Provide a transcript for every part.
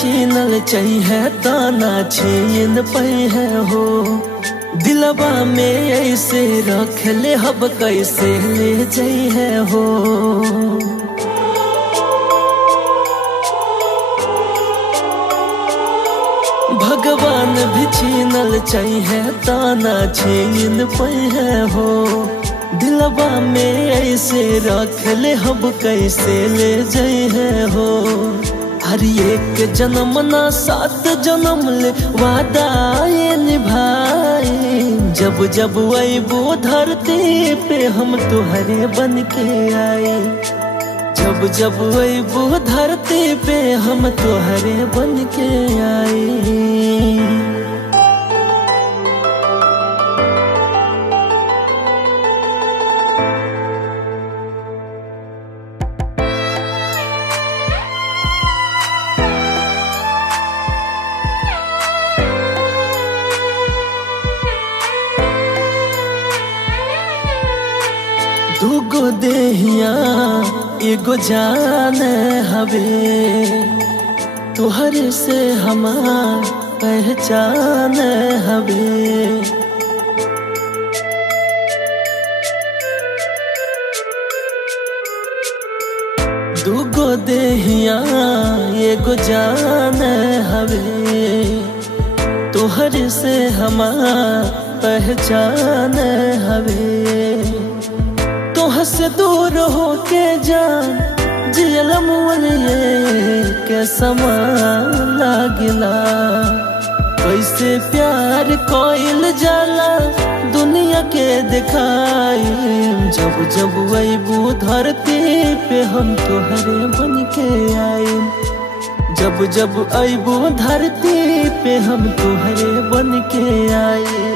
छीनल चाहिए ताना छीन पे है हो। दिलवा में ऐसे रख ले हब कैसे ले जाइए हो। भगवान भी छीनल चाहिए ताना छीन पे है हो। दिलवा में ऐसे रख ले हब कैसे ले जाइए हो। हर एक जन्म ना 7 जन्म ले वादा ये निभाए। जब जब अबो धरती पे हम तुहरे बन के आए। जब जब अबो धरती पे हम तुहरे बन के आए। दूगो देहिया एगो जान हवे। तुहरे से हमार पहचान हवे। दूगो देहिया एगो जान हवे। तुहरे से हमार पहचान हवे। तोह से दूर हो के जान जियल मुअल के समान लागिला। कैसे प्यार कोइल जाला दुनिया के दिखाई। जब जब अबो धरती पे हम तुहरे बन के आए। जब जब अबो धरती पे हम तुहरे बन के आए।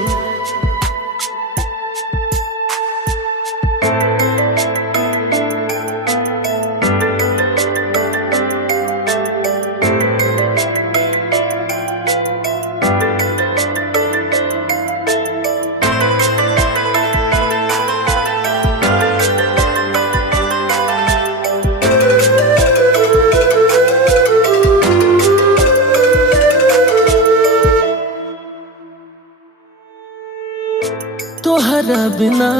तोहरा बिना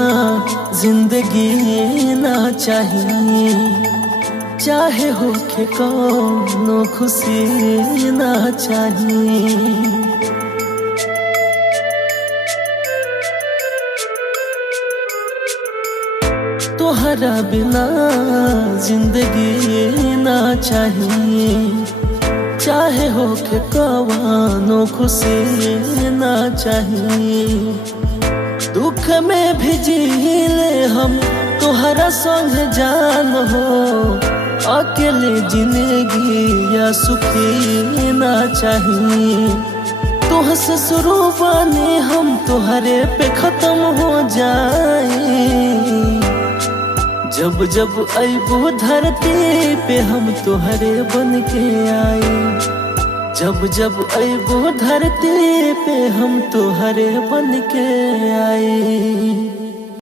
जिंदगी ना चाहिए। चाहे होके कौनो खुशी ना चाहिए। तोहरा बिना जिंदगी ना चाहिए। चाहे होके कौनो खुशी ना चाहिए। दुख में भी जीले हम तोहरा संग जान हो। अकेले जिंदगी या सुखी ना चाहिए। तोह से शुरू बने हम तोहरे पे खत्म हो जाए। जब जब अबो धरती पे हम तोहरे बन के आए। जब जब अबो धरती पे हम तुहरे बन के आए।